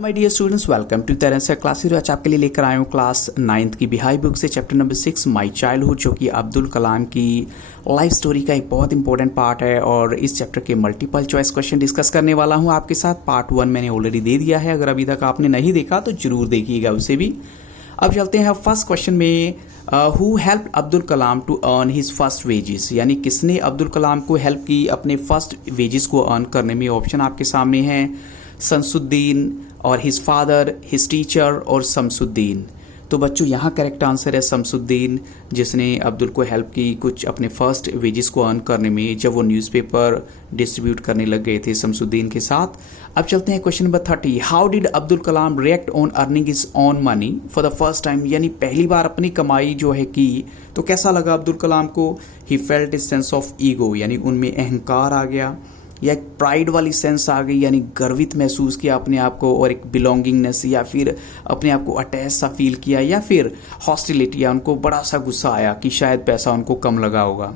My dear students, welcome to Terence classes. आज आपके लिए लेकर आया हूँ क्लास 9th की बिहाई बुक से चैप्टर नंबर 6 माय चाइल्डहुड, जो कि अब्दुल कलाम की लाइफ स्टोरी का एक बहुत इंपॉर्टेंट पार्ट है। और इस चैप्टर के मल्टीपल चॉइस क्वेश्चन डिस्कस करने वाला हूँ आपके साथ। पार्ट 1 मैंने ऑलरेडी दे दिया है, अगर अभी तक आपने नहीं देखा तो जरूर देखिएगा उसे भी। अब चलते हैं फर्स्ट क्वेश्चन में। Who help Abdul Kalam to earn his first wages, यानी किसने अब्दुल कलाम को हेल्प की अपने फर्स्ट वेजेस को अर्न करने में। ऑप्शन आपके सामने हैं शमसुद्दीन और हिज फादर, हिज टीचर और शमसुद्दीन। तो बच्चों यहाँ करेक्ट आंसर है शमसुद्दीन, जिसने अब्दुल को हेल्प की कुछ अपने फर्स्ट वेजेस को अर्न करने में, जब वो न्यूज़पेपर डिस्ट्रीब्यूट करने लग गए थे शमसुद्दीन के साथ। अब चलते हैं question number 30। How did Abdul Kalam react on earning his own money for the first time, यानी पहली बार अपनी कमाई जो है की, तो कैसा लगा अब्दुल कलाम को। He felt a sense of ego, यानी उनमें अहंकार आ गया, या एक प्राइड वाली सेंस आ गई, यानी गर्वित महसूस किया अपने आप को, और एक बिलोंगिंगनेस, या फिर अपने आप को अटैच सा फील किया, या फिर हॉस्टिलिटी, या उनको बड़ा सा गुस्सा आया कि शायद पैसा उनको कम लगा होगा।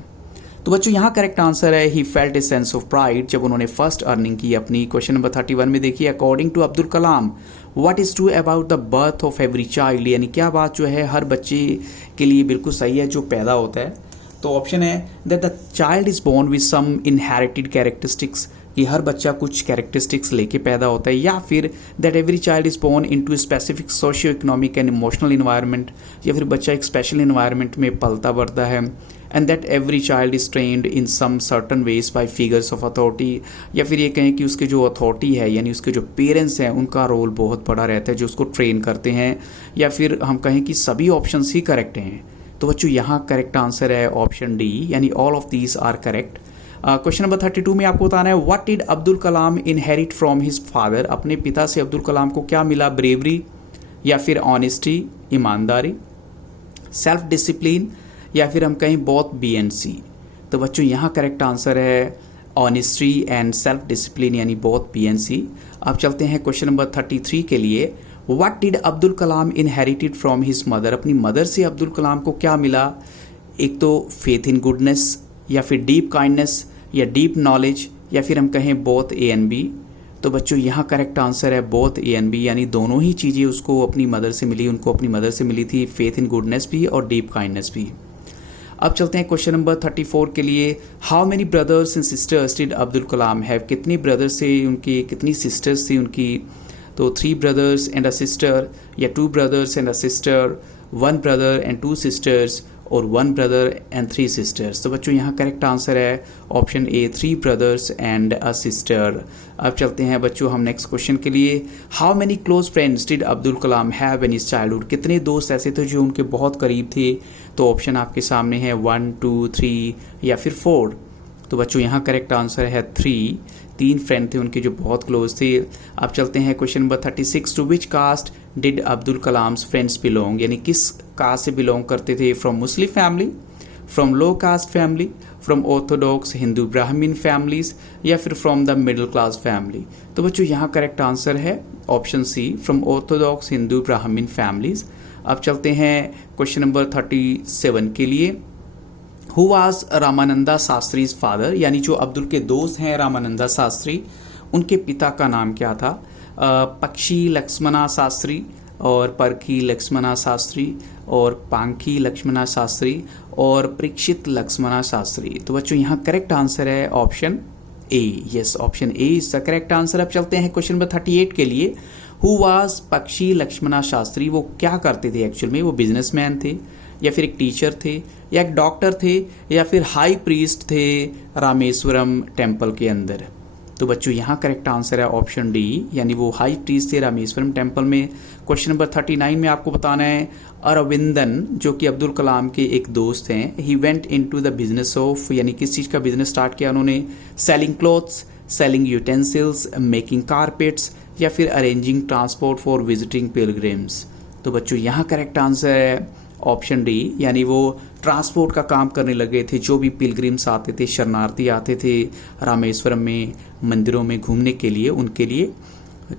तो बच्चों यहाँ करेक्ट आंसर है he felt a sense of pride, जब उन्होंने फर्स्ट अर्निंग की अपनी। क्वेश्चन नंबर 31 में देखिए, according to Abdul Kalam what is true about the birth of every child, यानी क्या बात जो है हर बच्चे के लिए बिल्कुल सही है जो पैदा होता है। तो ऑप्शन है that the child is born with some inherited characteristics, कि हर बच्चा कुछ कैरेक्टरिस्टिक्स लेके पैदा होता है, या फिर that every child is born into specific socio economic and emotional environment, या फिर बच्चा एक स्पेशल इन्वायरमेंट में पलता बढ़ता है। And that every child is trained in some certain ways by figures of authority, या फिर ये कहें कि उसके जो अथॉरिटी है, यानी उसके जो पेरेंट्स हैं, उनका रोल बहुत बड़ा रहता है जो उसको ट्रेन करते हैं, या फिर हम कहें कि सभी ऑप्शंस ही करेक्ट हैं। तो बच्चों यहाँ करेक्ट आंसर है ऑप्शन डी, यानी all of these are correct. Question number 32 में आपको बताना है what did Abdul Kalam inherit from his father, अपने पिता से अब्दुल कलाम को क्या मिला। ब्रेवरी, या फिर ऑनेस्टी, ईमानदारी, सेल्फ डिसिप्लिन, या फिर हम कहें बोथ बी एंड सी। तो बच्चों यहाँ करेक्ट आंसर है ऑनेस्टी एंड सेल्फ डिसिप्लिन, यानी बोथ बी एंड सी। अब चलते हैं क्वेश्चन नंबर 33 के लिए। What did Abdul Kalam inherited from his mother, अपनी मदर से अब्दुल कलाम को क्या मिला। एक तो फेथ इन गुडनेस, या फिर डीप काइंडनेस, या डीप नॉलेज, या फिर हम कहें बोथ ए एंड बी। तो बच्चों यहाँ करेक्ट आंसर है बोथ ए एंड बी, यानी दोनों ही चीज़ें उसको अपनी मदर से मिली, उनको अपनी मदर से मिली थी, फेथ इन गुडनेस भी और डीप काइंडनेस भी। अब चलते हैं क्वेश्चन नंबर 34 के लिए। How many brothers and sisters did Abdul Kalam have, कितनी ब्रदर्स से उनकी, कितनी सिस्टर्स थी उनकी। तो 3 brothers and a sister, या 2 brothers and a sister, 1 brother and 2 sisters, और 1 brother and 3 sisters। तो बच्चों यहाँ करेक्ट आंसर है option A 3 brothers and a sister। अब चलते हैं बच्चों हम नेक्स्ट क्वेश्चन के लिए। How many close friends did Abdul Kalam have in his childhood, कितने दोस्त ऐसे थे जो उनके बहुत करीब थे। तो ऑप्शन आपके सामने है 1, 2, 3 या फिर 4। तो बच्चों यहाँ करेक्ट आंसर है 3 फ्रेंड थे उनके जो बहुत क्लोज थे। अब चलते हैं question number 36। To which caste did Abdul Kalam's friends belong, यानी किस कास्ट से बिलोंग करते थे। From Muslim family, from low caste family, from orthodox Hindu Brahmin families, या फिर from the middle class family. तो बच्चों यहाँ करेक्ट आंसर है option C, from orthodox Hindu Brahmin families. अब चलते हैं क्वेश्चन नंबर 37 के लिए। हु वाज रामानंदा शास्त्रीज फादर, यानी जो अब्दुल के दोस्त हैं रामानंदा शास्त्री, उनके पिता का नाम क्या था। पक्षी लक्ष्मणा शास्त्री, और परखी लक्ष्मणा शास्त्री, और पांखी लक्ष्मणा शास्त्री, और परीक्षित लक्ष्मणा शास्त्री। तो बच्चों यहाँ करेक्ट आंसर है option A. Yes, option A is the correct answer. अब चलते हैं क्वेश्चन नंबर 38 के लिए। हु वाज पक्षी लक्ष्मणा शास्त्री, वो क्या करते थे एक्चुअल में। वो बिजनेसमैन थे, या फिर एक टीचर थे, या एक डॉक्टर थे, या फिर हाई प्रीस्ट थे रामेश्वरम टेम्पल के अंदर। तो बच्चों यहाँ करेक्ट आंसर है ऑप्शन डी, यानी वो हाई प्रीस्ट थे रामेश्वरम टेम्पल में। क्वेश्चन नंबर 39 में आपको बताना है अरविंदन, जो कि अब्दुल कलाम के एक दोस्त हैं, he went into the business of, यानी किस चीज़ का बिजनेस स्टार्ट किया उन्होंने। Selling clothes, selling utensils, making carpets, या फिर arranging transport for visiting pilgrims. तो बच्चों यहाँ करेक्ट आंसर है ऑप्शन डी, यानी वो ट्रांसपोर्ट का काम करने लगे थे। जो भी पिलग्रिम्स आते थे, शरणार्थी आते थे रामेश्वरम में मंदिरों में घूमने के लिए, उनके लिए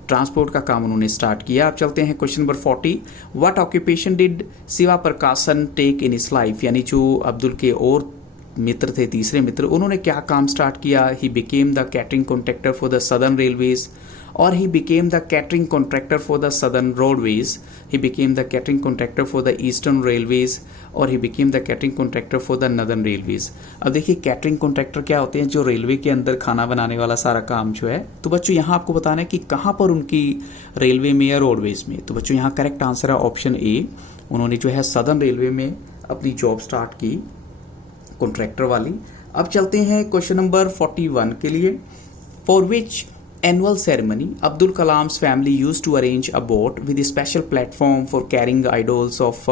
ट्रांसपोर्ट का काम उन्होंने स्टार्ट किया। अब चलते हैं question number 40। What occupation did Shiva प्रकाशन टेक इन हिज लाइफ, यानी जो अब्दुल के और मित्र थे, तीसरे मित्र, उन्होंने क्या काम स्टार्ट किया। He became the catering contractor for the southern railways, और he became the catering contractor for the southern roadways, he became the catering contractor for the eastern railways, और he became the catering contractor for the northern railways. अब देखिए catering contractor क्या होते हैं, जो railway के अंदर खाना बनाने वाला सारा काम जो है। तो बच्चों यहाँ आपको बताना है कि कहाँ पर उनकी रेलवे में या रोडवेज में। तो बच्चों यहाँ करेक्ट आंसर है ऑप्शन ए, उन्होंने जो है सदर्न रेलवे में अपनी जॉब स्टार्ट की कॉन्ट्रैक्टर वाली। अब चलते हैं क्वेश्चन नंबर 41 के लिए। For which annual ceremony Abdul Kalam's family used to arrange a boat with special platform for carrying idols of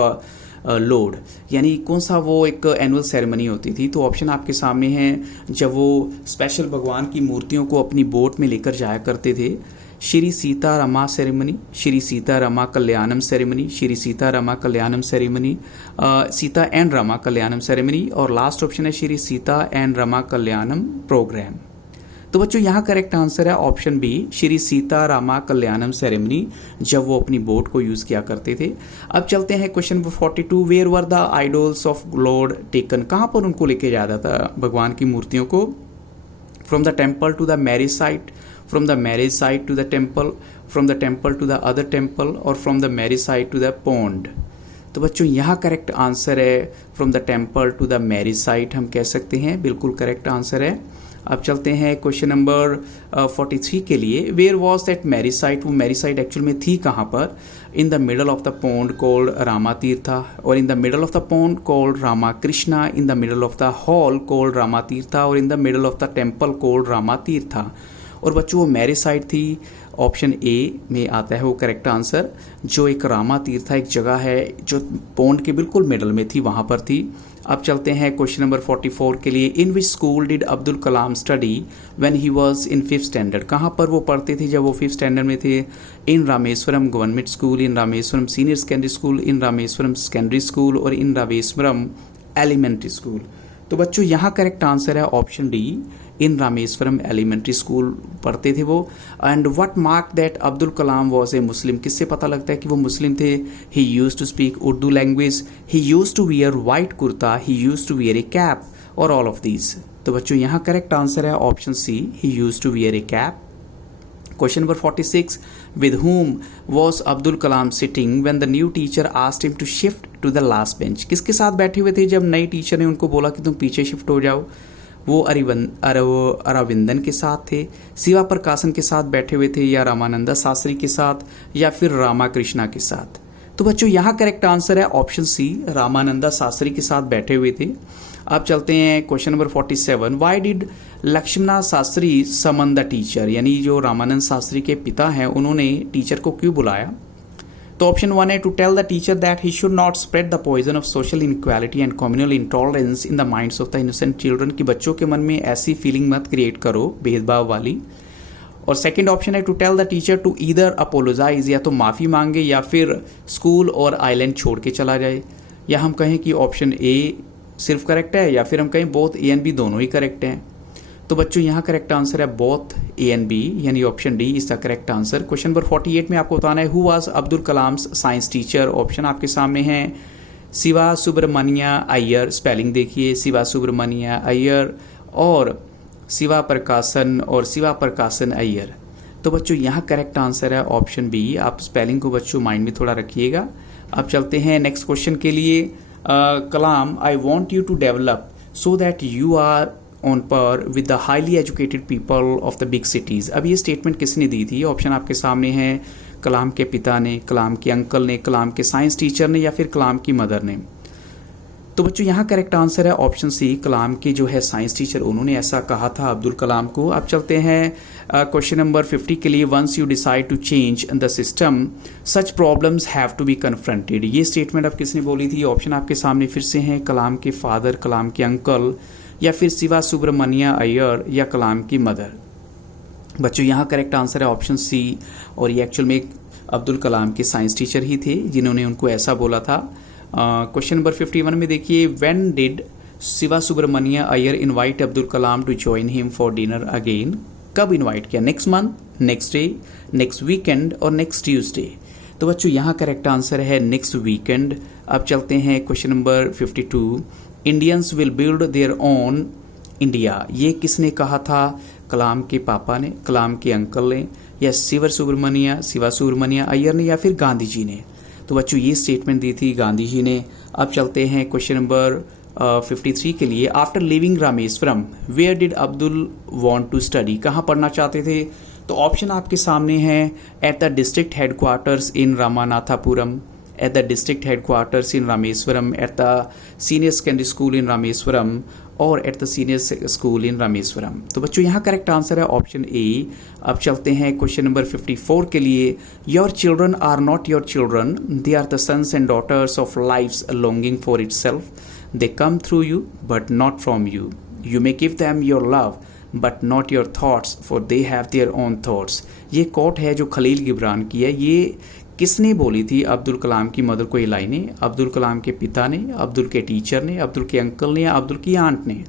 lord, यानी कौन सा वो एक एनुअल सेरेमनी होती थी। तो ऑप्शन आपके सामने हैं, जब वो स्पेशल भगवान की मूर्तियों को अपनी बोट में लेकर जाया करते थे। Shri Sita Rama ceremony, Shri Sita Rama Kalyanam ceremony, Shri Sita Rama Kalyanam ceremony, Sita and Rama Kalyanam ceremony, और लास्ट ऑप्शन है श्री सीता एंड रमा कल्याणम प्रोग्राम। तो बच्चों यहाँ करेक्ट आंसर है option B, Shri Sita Rama Kalyanam ceremony, जब वो अपनी बोट को यूज किया करते थे। अब चलते हैं question number 42। Where were the idols of lord taken, कहाँ पर उनको लेके जाया था भगवान की मूर्तियों को। From the temple to the marriage site, from the marriage site to the temple, from the temple to the other temple, और from the marriage site to the pond. तो बच्चों यहाँ करेक्ट आंसर है from the temple to the marriage site, हम कह सकते हैं, बिल्कुल करेक्ट आंसर है। अब चलते हैं क्वेश्चन नंबर 43 के लिए। Where was that marriage site, वो मैरिज साइट एक्चुअल में थी कहाँ पर। In the middle of the pond called Rama Tirtha, और in the middle of the pond called Rama Krishna, in the middle of the hall called Rama Tirtha, और in the middle of the temple called Rama Tirtha. और बच्चों वो marriage site थी, ऑप्शन ए में आता है वो करेक्ट आंसर, जो एक रामा तीर्था एक जगह है जो पॉन्ड के बिल्कुल मिडल में थी, वहाँ पर थी। अब चलते हैं क्वेश्चन नंबर 44 के लिए। In which school did Abdul Kalam study when he was in 5th standard, कहाँ पर वो पढ़ते थे जब वो 5th स्टैंडर्ड में थे। In Rameswaram government school, in Rameswaram senior secondary school, in Rameswaram secondary school, और इन रामेश्वरम एलिमेंट्री स्कूल। तो बच्चों यहाँ करेक्ट आंसर है option D, in Rameswaram elementary school पढ़ते थे वो। And what mark that Abdul Kalam was a Muslim, किससे पता लगता है कि वो मुस्लिम थे। He used to speak Urdu language, he used to wear white kurta, he used to wear a cap, और ऑल ऑफ दीज। तो बच्चों यहाँ करेक्ट आंसर है option C, he used to wear a cap. Question number 46। With whom was Abdul Kalam sitting when the new teacher asked him to shift to the last bench, किसके साथ बैठे हुए थे जब नई टीचर ने उनको बोला कि तुम पीछे शिफ्ट हो जाओ। वो अरविंदन के साथ थे, शिवा प्रकाशन के साथ बैठे हुए थे, या रामानंदा शास्त्री के साथ, या फिर रामाकृष्णा के साथ। तो बच्चों यहाँ करेक्ट आंसर है ऑप्शन सी, रामानंदा शास्त्री के साथ बैठे हुए थे। अब चलते हैं question number 47। Why did Lakshmana Shastri summon the teacher, यानी जो रामानंद शास्त्री के पिता हैं उन्होंने टीचर को क्यों बुलाया। तो ऑप्शन 1 है to tell the teacher that he should not spread the poison of social inequality and communal intolerance in the minds of the innocent children, की बच्चों के मन में ऐसी फीलिंग मत क्रिएट करो भेदभाव वाली। और सेकंड ऑप्शन है to tell the teacher to either apologise, या तो माफ़ी मांगे या फिर स्कूल और आइलैंड छोड़ के चला जाए। या हम कहें कि ऑप्शन ए सिर्फ करेक्ट है, या फिर हम कहें बोथ ए एंड बी दोनों ही करेक्ट हैं। तो बच्चों यहाँ करेक्ट आंसर है बोथ ए एंड बी, यानी option D is the correct answer. Question number 48 में आपको बताना है who was Abdul Kalam's science teacher. Option आपके सामने हैं शिवा सुब्रमण्या अय्यर, स्पेलिंग देखिए शिवा सुब्रमण्या अय्यर, और शिवा प्रकाशन, और शिवा प्रकाशन अय्यर। तो बच्चों यहाँ करेक्ट आंसर है ऑप्शन बी। आप स्पेलिंग को बच्चों माइंड में थोड़ा रखिएगा। अब चलते हैं नेक्स्ट क्वेश्चन के लिए। Kalam, I want you to develop so that you are on par with the highly educated people of the big cities. अब ये स्टेटमेंट किसने दी थी। ऑप्शन आपके सामने हैं, कलाम के पिता ने, कलाम के अंकल ने, कलाम के साइंस टीचर ने, या फिर कलाम की मदर ने। तो बच्चों यहाँ करेक्ट आंसर है ऑप्शन सी, कलाम के जो है साइंस टीचर, उन्होंने ऐसा कहा था अब्दुल कलाम को। अब चलते हैं क्वेश्चन नंबर 50 के लिए। Once you decide to change the system such problems have to be confronted, ये स्टेटमेंट अब किसने बोली थी। ऑप्शन आपके सामने फिर से हैं, कलाम के फादर, कलाम के अंकल, या फिर शिवा सुब्रमण्या अय्यर, या कलाम की मदर। बच्चों यहाँ करेक्ट आंसर है ऑप्शन सी, और ये एक्चुअल में अब्दुल कलाम के साइंस टीचर ही थे जिन्होंने उनको ऐसा बोला था। क्वेश्चन नंबर 51 में देखिए, when did Shiva Subramanya Iyer invite Abdul Kalam to join him for dinner again, कब इनवाइट किया। Next month, next day, next weekend, और नेक्स्ट ट्यूसडे। तो बच्चों यहाँ करेक्ट आंसर है नेक्स्ट वीकेंड। अब चलते हैं question number 52। Indians will build their own India, ये किसने कहा था। कलाम के पापा ने, कलाम के अंकल ने, या शिवा सुब्रमण्य अय्यर ने या फिर गांधी जी ने? तो बच्चों ये स्टेटमेंट दी थी गांधी जी ने। अब चलते हैं क्वेश्चन नंबर 53 के लिए। After living Rameswaram where did Abdul want to study? कहाँ पढ़ना चाहते थे? तो ऑप्शन आपके सामने हैं, at the district headquarters in Ramanathapuram, at the district headquarters in Rameswaram, at the senior secondary school in Rameswaram और at the senior school in Rameswaram। तो बच्चों यहाँ करेक्ट आंसर है ऑप्शन ए। अब चलते हैं क्वेश्चन नंबर 54 के लिए। Your children are not your children, they are the sons and daughters of life's longing for itself, they come through you but not from you, you may give them your love but not your thoughts for they have their own thoughts. ये quote है जो खलील गिब्रान की है। ये किसने बोली थी? अब्दुल कलाम की मदर को ये लाइनें, अब्दुल कलाम के पिता ने, अब्दुल के टीचर ने, अब्दुल के अंकल ने या अब्दुल की आंट ने?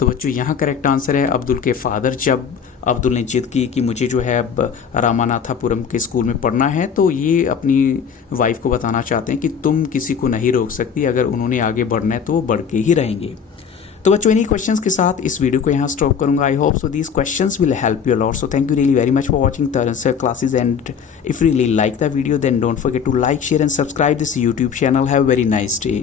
तो बच्चों यहाँ करेक्ट आंसर है अब्दुल के फादर। जब अब्दुल ने जिद की कि मुझे जो है अब रामानाथापुरम के स्कूल में पढ़ना है, तो ये अपनी वाइफ को बताना चाहते हैं कि तुम किसी को नहीं रोक सकती, अगर उन्होंने आगे बढ़ना है तो वो बढ़ के ही रहेंगे। तो बच्चों इन्हीं क्वेश्चंस के साथ इस वीडियो को यहाँ स्टॉप करूंगा। I hope so these questions will help you lot. So thank you really very much for watching the answer classes, and if you really like the video then don't forget to like, share and subscribe this YouTube channel. Have a very nice day.